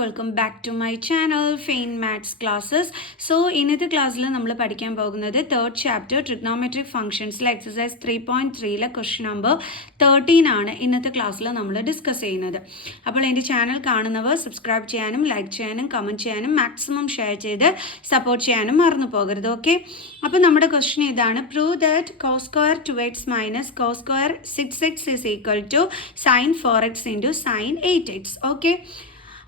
Welcome back to my channel fine maths classes. So ഇന്നത്തെ ക്ലാസ്സിൽ നമ്മൾ പഠിക്കാൻ പോകുന്നത് തേർഡ് ചാപ്റ്റർ ട്രിഗ്നോമെട്രിക് ഫംഗ്ഷൻസിലെ എക്സസൈസ് 3.3 ക്വസ്റ്റ്യൻ നമ്പർ 13 ആണ് ഇന്നത്തെ ക്ലാസ്സിൽ നമ്മൾ ഡിസ്കസ് ചെയ്യുന്നത്. അപ്പോൾ എൻ്റെ ചാനൽ കാണുന്നവർ സബ്സ്ക്രൈബ് ചെയ്യാനും ലൈക്ക് ചെയ്യാനും കമൻറ്റ് ചെയ്യാനും മാക്സിമം ഷെയർ ചെയ്ത് സപ്പോർട്ട് ചെയ്യാനും മറന്നു പോകരുത്. ഓക്കെ, അപ്പോൾ നമ്മുടെ ക്വസ്റ്റ്യൻ ഇതാണ്: prove that cos square 2x minus cos square 6x is equal to sin 4x into sin 8x. Okay,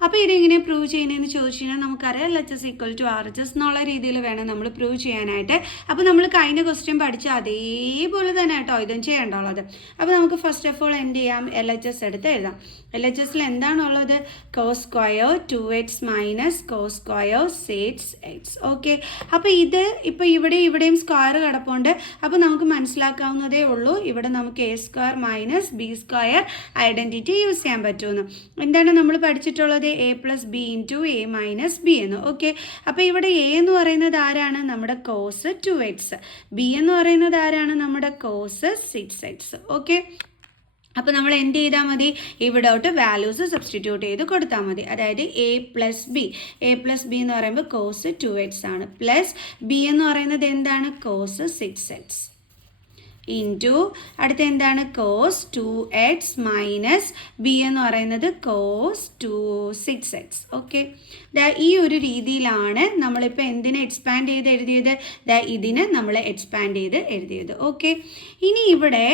അപ്പോൾ ഇതെങ്ങനെ പ്രൂവ് ചെയ്യുന്നതെന്ന് ചോദിച്ചു കഴിഞ്ഞാൽ നമുക്കറിയാം LHS ഈക്വൽ ടു RHS എന്നുള്ള രീതിയിൽ വേണം നമ്മൾ പ്രൂവ് ചെയ്യാനായിട്ട്. അപ്പോൾ നമ്മൾ കഴിഞ്ഞ ക്വസ്റ്റ്യൻ പഠിച്ച അതേപോലെ തന്നെ കേട്ടോ ഇതും ചെയ്യേണ്ടുള്ളത്. അപ്പോൾ നമുക്ക് ഫസ്റ്റ് ഓഫ് ഓൾ എന്ത് ചെയ്യാം, LHS എടുത്ത് എഴുതാം. LHSൽ എന്താണുള്ളത്? cos square 2x minus cos square 6x. Okay, അപ്പോൾ ഇത് ഇപ്പോൾ ഇവിടെയും സ്ക്വയർ കിടപ്പുണ്ട്. അപ്പോൾ നമുക്ക് മനസ്സിലാക്കാവുന്നതേ ഉള്ളൂ, ഇവിടെ നമുക്ക് a square minus B square identity use ചെയ്യാൻ പറ്റുമെന്ന്. എന്താണ് നമ്മൾ പഠിച്ചിട്ടുള്ളത്? a plus B into a minus B എന്ന്. ഓക്കെ, അപ്പോൾ ഇവിടെ a എന്ന് പറയുന്നത് ആരാണ്? നമ്മുടെ cos 2x. b എന്ന് പറയുന്നത് ആരാണ്? നമ്മുടെ cos 6x. ഓക്കെ, അപ്പോൾ നമ്മൾ എന്ത് ചെയ്താൽ മതി? ഇവിടോട്ട് വാല്യൂസ് സബ്സ്റ്റിറ്റ്യൂട്ട് ചെയ്ത് കൊടുത്താൽ മതി. അതായത് a പ്ലസ് ബി എന്ന് പറയുമ്പോൾ cos 2x ആണ്, പ്ലസ് b എന്ന് പറയുന്നത് എന്താണ്? cos 6x ഇൻറ്റു അടുത്ത എന്താണ്? cos 2x മൈനസ് ബി എന്ന് പറയുന്നത് cos 6x. ഓക്കെ, ഈ ഒരു രീതിയിലാണ് നമ്മളിപ്പോൾ എന്തിനെ എക്സ്പാൻഡ് ചെയ്ത് എഴുതിയത്? ഇതിനെ നമ്മൾ എക്സ്പാൻഡ് ചെയ്ത് എഴുതിയത്. ഓക്കെ, ഇനി ഇവിടെ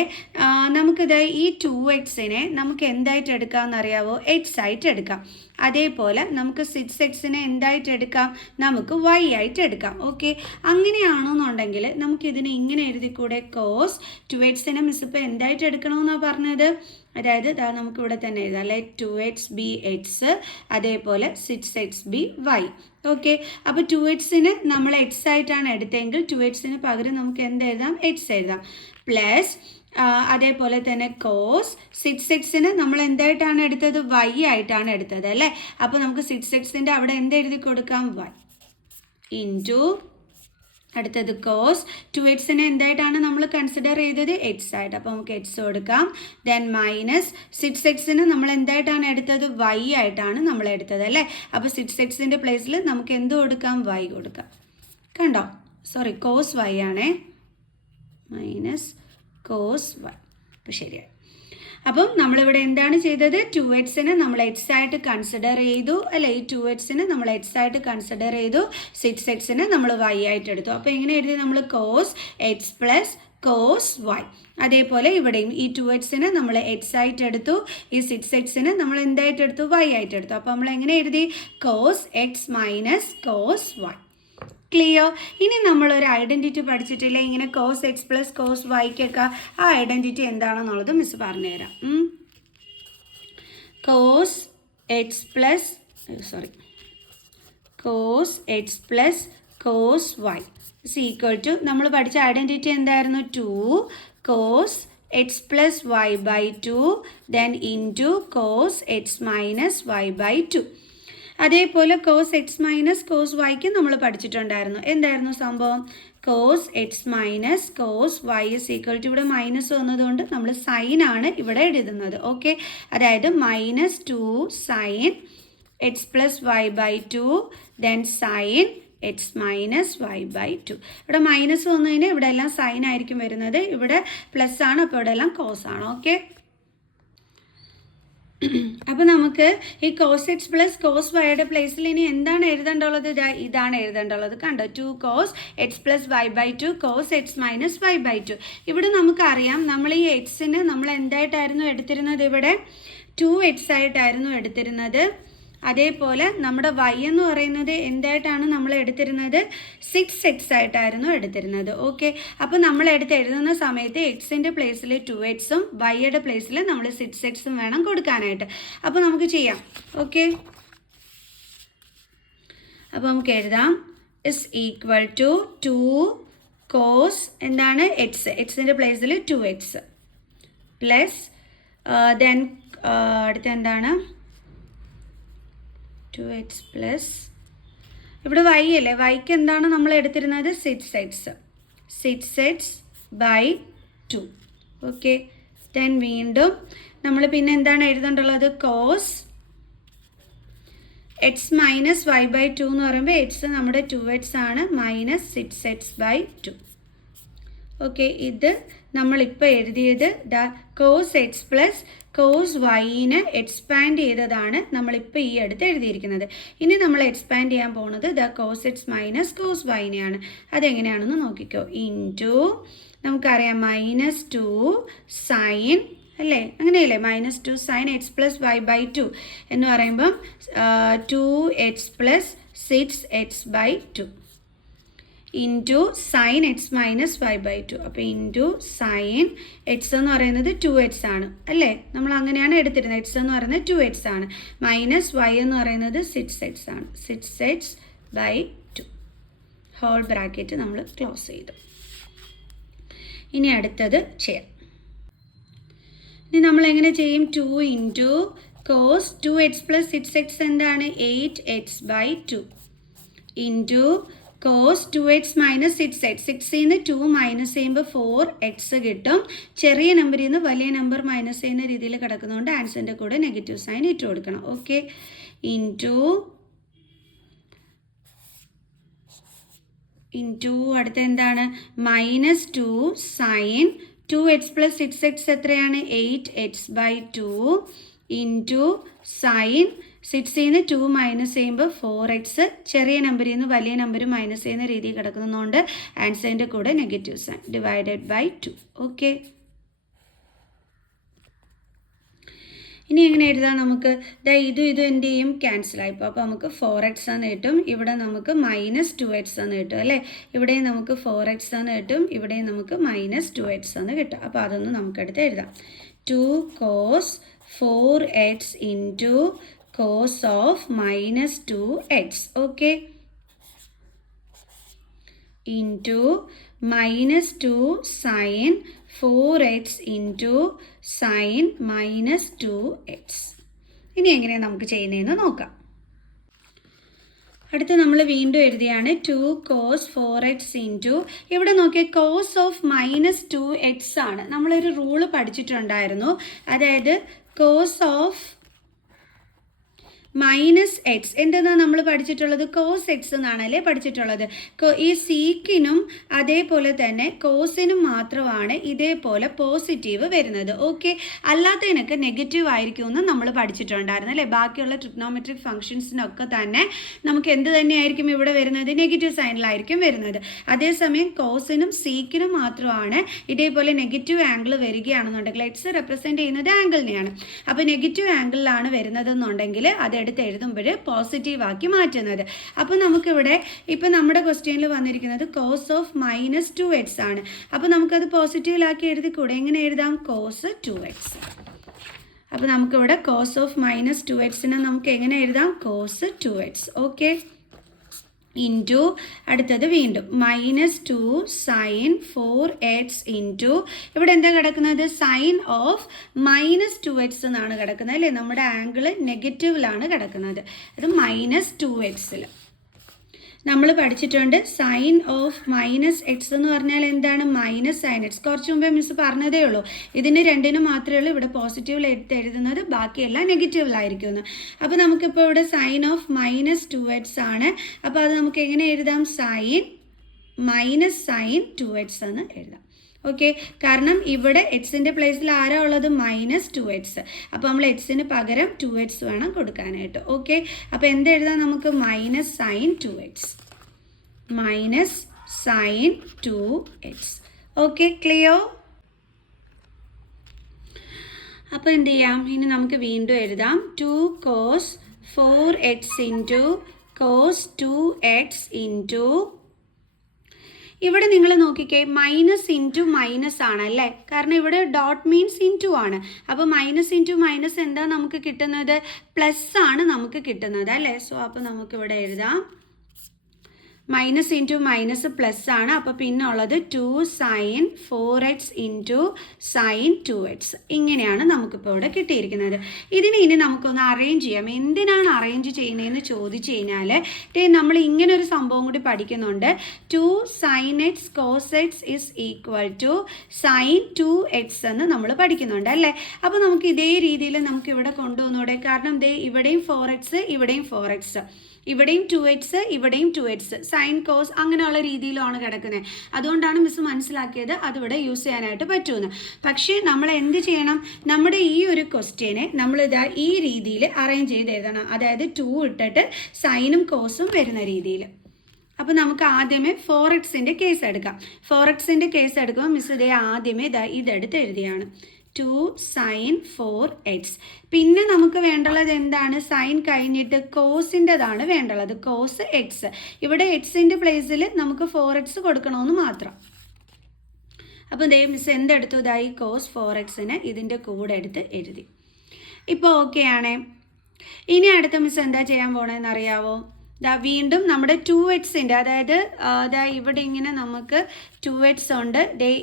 നമുക്കിത് ഈ 2xനെ നമുക്ക് എന്തായിട്ട് എടുക്കാമെന്നറിയാവോ? x ആയിട്ട് എടുക്കാം. അതേപോലെ നമുക്ക് 6xനെ എന്തായിട്ട് എടുക്കാം? നമുക്ക് y ആയിട്ട് എടുക്കാം. ഓക്കെ, അങ്ങനെയാണെന്നുണ്ടെങ്കിൽ നമുക്കിതിനെ ഇങ്ങനെ എഴുതിക്കൂടെ? cos 2xനെ മിസ് ഇപ്പോൾ എന്തായിട്ട് എടുക്കണമെന്നാണ് പറഞ്ഞത്? അതായത് നമുക്കിവിടെ തന്നെ എഴുതാം, അല്ലെ? 2x ബി എക്സ്, അതേപോലെ 6x ബി വൈ. ഓക്കെ, അപ്പോൾ 2xന് നമ്മൾ x ആയിട്ടാണ് എടുത്തതെങ്കിൽ 2xന് പകരം നമുക്ക് എന്ത് എഴുതാം? x എഴുതാം. പ്ലസ് അതേപോലെ തന്നെ cos 6xന് നമ്മൾ എന്തായിട്ടാണ് എടുത്തത്? y ആയിട്ടാണ് എടുത്തത്, അല്ലേ? അപ്പോൾ നമുക്ക് 6xൻ്റെ അവിടെ എന്ത് എഴുതി കൊടുക്കാം? y ഇൻറ്റു അടുത്തത് cos 2xനെ എന്തായിട്ടാണ് നമ്മൾ കൺസിഡർ ചെയ്തത്? x ആയിട്ട്. അപ്പോൾ നമുക്ക് x കൊടുക്കാം. ദെൻ മൈനസ് 6xന് നമ്മൾ എന്തായിട്ടാണ് എടുത്തത്? y ആയിട്ടാണ് നമ്മൾ എടുത്തത്, അല്ലേ? അപ്പോൾ 6xൻ്റെ പ്ലേസിൽ നമുക്ക് എന്ത് കൊടുക്കാം? y കൊടുക്കാം. കണ്ടോ? സോറി, cos y ആണേ, മൈനസ് cos y. അപ്പോൾ ശരിയായി. അപ്പം നമ്മളിവിടെ എന്താണ് ചെയ്തത്? 2xനെ നമ്മൾ x ആയിട്ട് കൺസിഡർ ചെയ്തു, അല്ലേ? ഈ 2xനെ നമ്മൾ x ആയിട്ട് കൺസിഡർ ചെയ്തു, 6xനെ നമ്മൾ y ആയിട്ട് എടുത്തു. അപ്പോൾ എങ്ങനെ എഴുതി നമ്മൾ? cos x plus cos y. അതേപോലെ ഇവിടെയും ഈ 2xനെ നമ്മൾ x ആയിട്ട് എടുത്തു, ഈ 6xനെ നമ്മൾ എന്തായിട്ട് എടുത്തു? y ആയിട്ട് എടുത്തു. അപ്പോൾ നമ്മൾ എങ്ങനെ എഴുതി? cos x minus cos y. Clear? ഇനി നമ്മളൊരു ഐഡൻറ്റിറ്റി പഠിച്ചിട്ടില്ലേ, ഇങ്ങനെ cos x പ്ലസ് cos വൈക്കൊക്കെ ആ ഐഡൻറ്റിറ്റി എന്താണെന്നുള്ളത് മിസ് പറഞ്ഞുതരാം. cos x plus cos y is equal to നമ്മൾ പഠിച്ച ഐഡൻറ്റിറ്റി എന്തായിരുന്നു? 2 cos x plus y by 2 then into cos x minus y by 2. അതേപോലെ cos x മൈനസ് cos yക്ക് നമ്മൾ പഠിച്ചിട്ടുണ്ടായിരുന്നു. എന്തായിരുന്നു സംഭവം? cos x minus cos y is equal to, ഇവിടെ മൈനസ് വന്നതുകൊണ്ട് നമ്മൾ സൈൻ ആണ് ഇവിടെ എഴുതുന്നത്. ഓക്കെ, അതായത് minus 2 sine x plus y by 2 then sine x minus y by 2. ഇവിടെ മൈനസ് വന്നതിന് ഇവിടെ എല്ലാം സൈൻ ആയിരിക്കും വരുന്നത്, ഇവിടെ പ്ലസ് ആണ്, അപ്പോൾ ഇവിടെ എല്ലാം കോസ് ആണ്. ഓക്കെ, അപ്പോൾ നമുക്ക് ഈ cos x പ്ലസ് cos വൈയുടെ പ്ലേസിൽ ഇനി എന്താണ് എഴുതേണ്ടുള്ളത്? ഇതാണ് എഴുതേണ്ടുള്ളത്. കണ്ടോ? 2 cos x plus y by 2 cos x minus y by 2. ഇവിടെ നമുക്കറിയാം നമ്മൾ ഈ എക്സിന് നമ്മൾ എന്തായിട്ടായിരുന്നു എടുത്തിരുന്നത്? ഇവിടെ 2x ആയിട്ടായിരുന്നു എടുത്തിരുന്നത്. അതേപോലെ നമ്മുടെ y എന്ന് പറയുന്നത് എന്തായിട്ടാണ് നമ്മൾ എടുത്തിരുന്നത്? 6x ആയിട്ടായിരുന്നു എടുത്തിരുന്നത്. ഓക്കെ, അപ്പോൾ നമ്മൾ എഴുതുന്ന സമയത്ത് എക്സിൻ്റെ പ്ലേസിൽ 2xും വൈയുടെ പ്ലേസിൽ നമ്മൾ 6xും വേണം കൊടുക്കാനായിട്ട്. അപ്പോൾ നമുക്ക് ചെയ്യാം. ഓക്കെ, അപ്പോൾ നമുക്ക് എഴുതാം ഇസ് ഈക്വൽ ടു 2 cos എന്താണ്? എക്സിൻ്റെ പ്ലേസിൽ 2x പ്ലസ് ദെൻ അടുത്ത എന്താണ്? 2x പ്ലസ് ഇവിടെ y അല്ലേ, yക്ക് എന്താണ് നമ്മൾ എടുത്തിരുന്നത്? 6x by 2. ഓക്കെ, ദെൻ വീണ്ടും നമ്മൾ പിന്നെ എന്താണ് എഴുതേണ്ടുള്ളത്? cos x minus y by two എന്ന് പറയുമ്പോൾ എക്സ് നമ്മുടെ 2x ആണ്, മൈനസ് 6x/2. ഓക്കെ, ഇത് നമ്മളിപ്പോൾ എഴുതിയത് കോസ് എക്സ് പ്ലസ് കോസ് വൈനെ എക്സ്പാൻഡ് ചെയ്തതാണ് നമ്മളിപ്പോൾ ഈ അടുത്ത് എഴുതിയിരിക്കുന്നത്. ഇനി നമ്മൾ എക്സ്പാൻഡ് ചെയ്യാൻ പോകുന്നത് കോസ് എക്സ് മൈനസ് കോസ് വൈനെയാണ്. അതെങ്ങനെയാണെന്ന് നോക്കിക്കോ. ഇൻറ്റു നമുക്കറിയാം -2 സൈൻ അല്ലേ, അങ്ങനെയല്ലേ, -2 sine x plus y by two എന്ന് പറയുമ്പം 2x plus 6x/2 into sine x minus y by two. അപ്പോൾ ഇൻറ്റു സൈൻ എക്സ് എന്ന് പറയുന്നത് 2x ആണ് അല്ലേ, നമ്മൾ അങ്ങനെയാണ് എടുത്തിരുന്നത്. എക്സ് എന്ന് പറയുന്നത് 2x ആണ്, മൈനസ് വൈ എന്ന് പറയുന്നത് 6x ആണ്, 6x/2 ഹോൾ ബ്രാക്കറ്റ് നമ്മൾ ക്ലോസ് ചെയ്തു. ഇനി അടുത്തത് ചെയ്യാം. ഇനി നമ്മൾ എങ്ങനെ ചെയ്യും? 2 into cos 2x plus 6x എന്താണ്? 8x/2 into cos 2x minus 6x, 6ൽ നിന്ന് 2 മൈനസ് ചെയ്യുമ്പോൾ 4x കിട്ടും. ചെറിയ നമ്പറിൽ നിന്ന് വലിയ നമ്പർ മൈനസ് ചെയ്യുന്ന രീതിയിൽ കിടക്കുന്നതുകൊണ്ട് ആൻസറിൻ്റെ കൂടെ നെഗറ്റീവ് സൈൻ ഇട്ട് കൊടുക്കണം. ഓക്കെ, ഇൻറ്റു അടുത്ത എന്താണ്? -2 സൈൻ 2x പ്ലസ് 6x എത്രയാണ്? 8x/2 ഇൻറ്റു സൈൻ 6ൽ നിന്ന് 2 മൈനസ് ചെയ്യുമ്പോൾ 4x, ചെറിയ നമ്പറിൽ നിന്ന് വലിയ നമ്പർ മൈനസ് ചെയ്യുന്ന രീതിയിൽ കിടക്കുന്നതുകൊണ്ട് ആൻസറിൻ്റെ കൂടെ നെഗറ്റീവ് സൈൻ /2. ഓക്കെ, ഇനി എങ്ങനെ എഴുതാം? നമുക്ക് ഇതും എന്ത് ചെയ്യും? ക്യാൻസലായിപ്പോൾ. അപ്പോൾ നമുക്ക് 4x എന്ന് കിട്ടും, ഇവിടെ നമുക്ക് -2x എന്ന് കിട്ടും അല്ലേ, ഇവിടെയും നമുക്ക് 4x എന്ന് കിട്ടും, ഇവിടെയും നമുക്ക് -2x എന്ന് കിട്ടും. അപ്പോൾ അതൊന്ന് നമുക്കെടുത്ത് എഴുതാം. 2 cos 4x into cos of -2x. Okay, into -2 sine 4x into sine -2x. ഇനി എങ്ങനെയാണ് നമുക്ക് ചെയ്യുന്നതെന്ന് നോക്കാം. അടുത്ത് നമ്മൾ വീണ്ടും എഴുതിയാണ് 2 cos 4x ഇൻറ്റു, ഇവിടെ നോക്കിയാൽ കോസ് ഓഫ് -2x ആണ്. നമ്മളൊരു റൂള് പഠിച്ചിട്ടുണ്ടായിരുന്നു, അതായത് കോസ് ഓഫ് -x എന്തെന്നാണ് നമ്മൾ പഠിച്ചിട്ടുള്ളത്? കോസ് എക്സ് എന്നാണല്ലേ പഠിച്ചിട്ടുള്ളത്. ഈ സീക്കിനും അതേപോലെ തന്നെ കോസിനും മാത്രമാണ് ഇതേപോലെ പോസിറ്റീവ് വരുന്നത്. ഓക്കെ, അല്ലാത്തതിനൊക്കെ നെഗറ്റീവ് ആയിരിക്കും എന്ന് നമ്മൾ പഠിച്ചിട്ടുണ്ടായിരുന്നു അല്ലേ. ബാക്കിയുള്ള ട്രിഗ്നോമെട്രിക് ഫംഗ്ഷൻസിനൊക്കെ തന്നെ നമുക്ക് എന്ത് തന്നെയായിരിക്കും ഇവിടെ വരുന്നത്? നെഗറ്റീവ് സൈനിലായിരിക്കും വരുന്നത്. അതേസമയം കോസിനും സീക്കിനും മാത്രമാണ് ഇതേപോലെ നെഗറ്റീവ് ആംഗിൾ വരികയാണെന്നുണ്ടെങ്കിൽ എക്സ് റെപ്രസെൻറ്റ് ചെയ്യുന്നത് ആംഗിളിനെയാണ്. അപ്പോൾ നെഗറ്റീവ് ആംഗിളിലാണ് വരുന്നതെന്നുണ്ടെങ്കിൽ അത് എടുത്ത് എഴുതുമ്പോൾ പോസിറ്റീവ് ആക്കി മാറ്റുന്നത്. അപ്പോൾ നമുക്കിവിടെ ഇപ്പം നമ്മുടെ ക്വസ്റ്റ്യനിൽ വന്നിരിക്കുന്നത് കോസ് ഓഫ് -2x ആണ്. അപ്പോൾ നമുക്കത് പോസിറ്റീവിലാക്കി എഴുതിക്കൂടെ? എങ്ങനെ എഴുതാം? Cos 2x. അപ്പോൾ നമുക്കിവിടെ കോസ് ഓഫ് -2xനെ നമുക്ക് എങ്ങനെ എഴുതാം? Cos 2x. ഓക്കെ, ഇൻറ്റു അടുത്തത് വീണ്ടും -2 സൈൻ 4x ഇൻറ്റു, ഇവിടെ എന്താ കിടക്കുന്നത്? സൈൻ ഓഫ് -2x എന്നാണ് കിടക്കുന്നത് അല്ലേ. നമ്മുടെ ആംഗിൾ നെഗറ്റീവിലാണ് കിടക്കുന്നത്, അത് -2x. നമ്മൾ പഠിച്ചിട്ടുണ്ട് സൈൻ ഓഫ് -x എന്ന് പറഞ്ഞാൽ എന്താണ്? Minus sign X. കുറച്ച് മുമ്പേ മിസ് പറഞ്ഞതേ ഉള്ളൂ, ഇതിന് രണ്ടിനും മാത്രമേ ഉള്ളൂ ഇവിടെ പോസിറ്റീവിൽ എടുത്ത് എഴുതുന്നത്, ബാക്കിയെല്ലാം നെഗറ്റീവിലായിരിക്കും എന്ന്. അപ്പോൾ നമുക്കിപ്പോൾ ഇവിടെ സൈൻ ഓഫ് -2x ആണ്. അപ്പോൾ അത് നമുക്ക് എങ്ങനെ എഴുതാം? സൈൻ -2x എന്ന് എഴുതാം. ഓക്കെ, കാരണം ഇവിടെ എക്സിൻ്റെ പ്ലേസിൽ ആരാ ഉള്ളത്? -2x. അപ്പോൾ നമ്മൾ എക്സിന് പകരം 2x വേണം കൊടുക്കാനായിട്ട്. ഓക്കെ, അപ്പോൾ എന്തെഴുതാം നമുക്ക്? -sin2x. Okay, clear? അപ്പോൾ എന്ത് ചെയ്യാം? ഇനി നമുക്ക് വീണ്ടും എഴുതാം 2 cos 4x into cos 2x into, ഇവിടെ നിങ്ങൾ നോക്കിക്കേ, മൈനസ് ഇൻറ്റു മൈനസ് ആണല്ലേ, കാരണം ഇവിടെ ഡോട്ട് മീൻസ് ഇൻറ്റു ആണ്. അപ്പോൾ മൈനസ് ഇൻറ്റു മൈനസ് എന്താ നമുക്ക് കിട്ടുന്നത്? പ്ലസ് ആണ് നമുക്ക് കിട്ടുന്നത് അല്ലേ. സോ അപ്പോൾ നമുക്കിവിടെ എഴുതാം മൈനസ് ഇൻറ്റു മൈനസ് പ്ലസ് ആണ്. അപ്പോൾ പിന്നെ ഉള്ളത് 2 sine 4x into sine 2x. ഇങ്ങനെയാണ് നമുക്കിപ്പോൾ ഇവിടെ കിട്ടിയിരിക്കുന്നത്. ഇതിനെ ഇനി നമുക്കൊന്ന് അറേഞ്ച് ചെയ്യാം. എന്തിനാണ് അറേഞ്ച് ചെയ്യുന്നതെന്ന് ചോദിച്ചു കഴിഞ്ഞാൽ നമ്മൾ ഇങ്ങനെ ഒരു സംഭവം കൂടി പഠിക്കുന്നുണ്ട്. 2 sine x cos x is equal to sine 2x എന്ന് നമ്മൾ പഠിക്കുന്നുണ്ട് അല്ലേ. അപ്പോൾ നമുക്ക് ഇതേ രീതിയിൽ നമുക്ക് ഇവിടെ കൊണ്ടുവന്നൂടെ. കാരണം ഇവിടെയും 4x ഇവിടെയും 4x, ഇവിടെയും 2x ഇവിടെയും 2x, സൈൻ കോസ് അങ്ങനെയുള്ള രീതിയിലാണ് കിടക്കുന്നത്. അതുകൊണ്ടാണ് മിസ് മനസ്സിലാക്കിയത് അതിവിടെ യൂസ് ചെയ്യാനായിട്ട് പറ്റുമെന്ന്. പക്ഷേ നമ്മൾ എന്ത് ചെയ്യണം, നമ്മുടെ ഈ ഒരു ക്വസ്റ്റ്യനെ നമ്മളിതാ ഈ രീതിയിൽ അറേഞ്ച് ചെയ്ത് എഴുതണം. അതായത് 2 ഇട്ടിട്ട് സൈനും കോസും വരുന്ന രീതിയിൽ. അപ്പോൾ നമുക്ക് ആദ്യമേ 4xൻ്റെ കേസ് എടുക്കാം. 4xൻ്റെ കേസ് എടുക്കുമ്പോൾ മിസ് ഇതേ ആദ്യമേ ഇതെടുത്ത് എഴുതിയാണ് 2 സൈൻ 4x. പിന്നെ നമുക്ക് വേണ്ടുള്ളത് എന്താണ്, സൈൻ കഴിഞ്ഞിട്ട് കോസിൻ്റെതാണ് വേണ്ടുള്ളത്, കോസ് എക്സ്. ഇവിടെ എക്സിൻ്റെ പ്ലേസിൽ നമുക്ക് 4x കൊടുക്കണമെന്ന് മാത്രം. അപ്പോൾ മിസ് എന്തെടുത്തു, ഈ കോസ് 4xനെ ഇതിൻ്റെ കൂടെ എടുത്ത് എഴുതി. ഇപ്പോൾ ഓക്കെ ആണേ. ഇനി അടുത്ത മിസ് എന്താ ചെയ്യാൻ പോകണമെന്ന് അറിയാവോ? വീണ്ടും നമ്മുടെ 2xൻ്റെ, അതായത് ഇവിടെ ഇങ്ങനെ നമുക്ക് 2x ഉണ്ട്,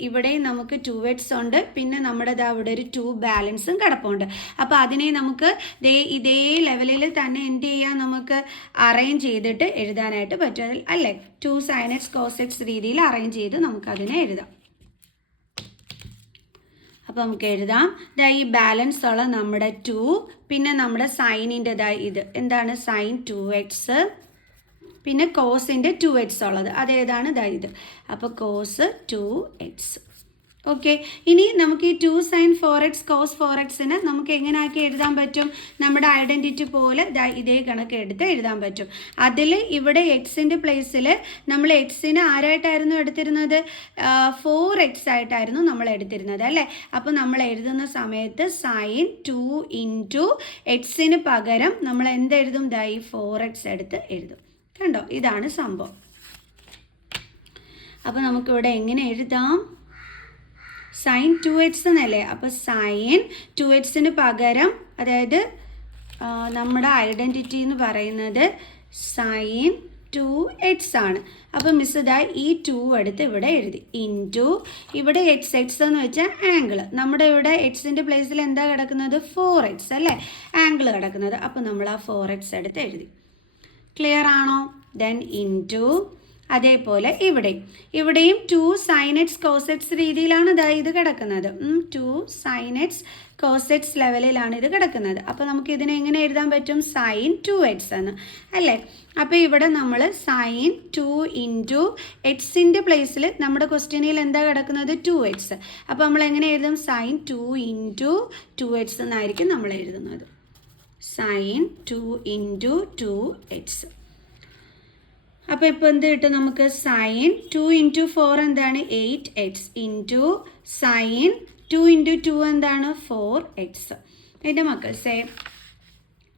ഇവിടെയും നമുക്ക് 2x ഉണ്ട്, പിന്നെ നമ്മുടെ അവിടെ ഒരു 2 ബാലൻസും കിടപ്പുണ്ട്. അപ്പോൾ അതിനെ നമുക്ക് ഇതേ ലെവലിൽ തന്നെ എന്ത് ചെയ്യാം, നമുക്ക് അറേഞ്ച് ചെയ്തിട്ട് എഴുതാനായിട്ട് പറ്റും അല്ലേ. 2 സൈൻ എക്സ് കോസ് എക്സ് രീതിയിൽ അറേഞ്ച് ചെയ്ത് നമുക്കതിനെ എഴുതാം. അപ്പോൾ നമുക്ക് എഴുതാം, ഈ ബാലൻസ് ഉള്ള നമ്മുടെ 2, പിന്നെ നമ്മുടെ സൈനിൻ്റെ ഇത് എന്താണ്, സൈൻ 2x, പിന്നെ കോസിൻ്റെ 2x ഉള്ളത് അതേതാണ് ഇത്. അപ്പോൾ കോസ് 2x. ഓക്കെ. ഇനി നമുക്ക് ഈ 2 സൈൻ 4x കോസ് 4xന് നമുക്ക് എങ്ങനെ ആക്കി എഴുതാൻ പറ്റും, നമ്മുടെ ഐഡൻറ്റിറ്റി പോലെ ഇതേ കണക്ക് എടുത്ത് എഴുതാൻ പറ്റും. അതിൽ ഇവിടെ എക്സിൻ്റെ പ്ലേസിൽ നമ്മൾ എക്സിന് ആരായിട്ടായിരുന്നു എടുത്തിരുന്നത്, 4x ആയിട്ടായിരുന്നു നമ്മൾ എടുത്തിരുന്നത് അല്ലേ. അപ്പോൾ നമ്മൾ എഴുതുന്ന സമയത്ത് സൈൻ 2 ഇൻറ്റു എക്സിന് പകരം നമ്മൾ എന്തെഴുതും, ഈ 4x എടുത്ത് എഴുതും. കണ്ടോ, ഇതാണ് സംഭവം. അപ്പോൾ നമുക്കിവിടെ എങ്ങനെ എഴുതാം, സൈൻ 2x എന്നല്ലേ. അപ്പോൾ സൈൻ 2xന് പകരം, അതായത് നമ്മുടെ ഐഡൻറ്റിറ്റി എന്ന് പറയുന്നത് സൈൻ 2x ആണ്. അപ്പോൾ മിസ് ഈ 2 എടുത്ത് ഇവിടെ എഴുതി ഇൻറ്റു ഇവിടെ എക്സ് എന്ന് വെച്ചാൽ ആംഗിൾ. നമ്മുടെ ഇവിടെ എക്സിൻ്റെ പ്ലേസിൽ എന്താ കിടക്കുന്നത്, 4x അല്ലേ, ആംഗിൾ കിടക്കുന്നത്. അപ്പോൾ നമ്മൾ ആ 4x എടുത്ത് എഴുതി. ക്ലിയർ ആണോ? ദെൻ ഇൻറ്റു അതേപോലെ ഇവിടെയും 2 സൈൻ എക്സ് കോസ് എക്സ് രീതിയിലാണ് ഇത് കിടക്കുന്നത്. 2 സൈൻ എക്സ് കോസ് എക്സ് ലെവലിലാണ് ഇത് കിടക്കുന്നത്. അപ്പോൾ നമുക്ക് ഇതിനെ എങ്ങനെ എഴുതാൻ പറ്റും, സൈൻ 2x എന്ന് അല്ലേ. അപ്പോൾ ഇവിടെ നമ്മൾ സൈൻ 2 ഇൻറ്റു എക്സിൻ്റെ പ്ലേസിൽ നമ്മുടെ ക്വസ്റ്റ്യനിൽ എന്താ കിടക്കുന്നത്, 2x. അപ്പോൾ നമ്മൾ എങ്ങനെ എഴുതും, സൈൻ 2 ഇൻറ്റു 2x എന്നായിരിക്കും നമ്മൾ എഴുതുന്നത്. Sine 2 into 2x. അപ്പോൾ ഇപ്പോൾ എന്ത് കിട്ടും നമുക്ക്, സൈൻ 2 ഇൻറ്റു 4 എന്താണ് 8x ഇൻറ്റു സൈൻ 2 ഇൻറ്റു 2 എന്താണ് 4x. എൻ്റെ മക്കൾസേ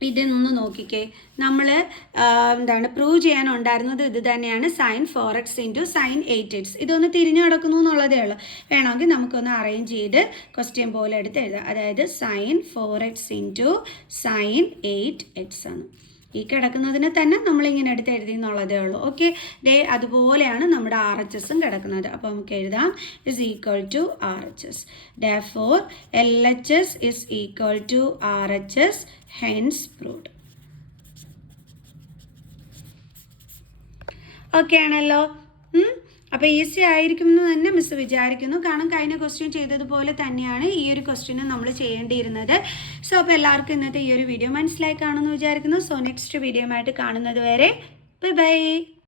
ഇതൊന്ന് നോക്കിക്കേ, നമ്മൾ പ്രൂവ് ചെയ്യാനുണ്ടായിരുന്നത് ഇത് തന്നെയാണ്, sign 4x into sign 8x. ഇതൊന്ന് തിരിഞ്ഞു കിടക്കുന്നു എന്നുള്ളതേ ഉള്ളൂ. വേണമെങ്കിൽ നമുക്കൊന്ന് അറേഞ്ച് ചെയ്ത് ക്വസ്റ്റ്യൻ പോലെ എടുത്ത് എഴുതാം. അതായത് sign 4x into sign 8x ആണ്. ഈ കിടക്കുന്നതിനെ തന്നെ നമ്മളിങ്ങനെ എടുത്ത് എഴുതി എന്നുള്ളതേ ഉള്ളൂ. ഓക്കെ. അതുപോലെയാണ് നമ്മുടെ RHSും കിടക്കുന്നത്. അപ്പോൾ നമുക്ക് എഴുതാം is equal to RHS. Therefore LHS is equal to RHS, hence proved. Okay ആണല്ലോ. അപ്പോൾ ഈസി ആയിരിക്കുമെന്ന് തന്നെ മിസ് വിചാരിക്കുന്നു. കാരണം കഴിഞ്ഞ ക്വസ്റ്റ്യൻ ചെയ്തതുപോലെ തന്നെയാണ് ഈ ഒരു ക്വസ്റ്റ്യനും നമ്മൾ ചെയ്യേണ്ടിയിരുന്നത്. സോ അപ്പോൾ എല്ലാവർക്കും ഇന്നത്തെ ഈ ഒരു വീഡിയോ മനസ്സിലായി കാണുമെന്ന് വിചാരിക്കുന്നു. സോ നെക്സ്റ്റ് വീഡിയോ ആയിട്ട് കാണുന്നത് വരെ ബൈ ബൈ.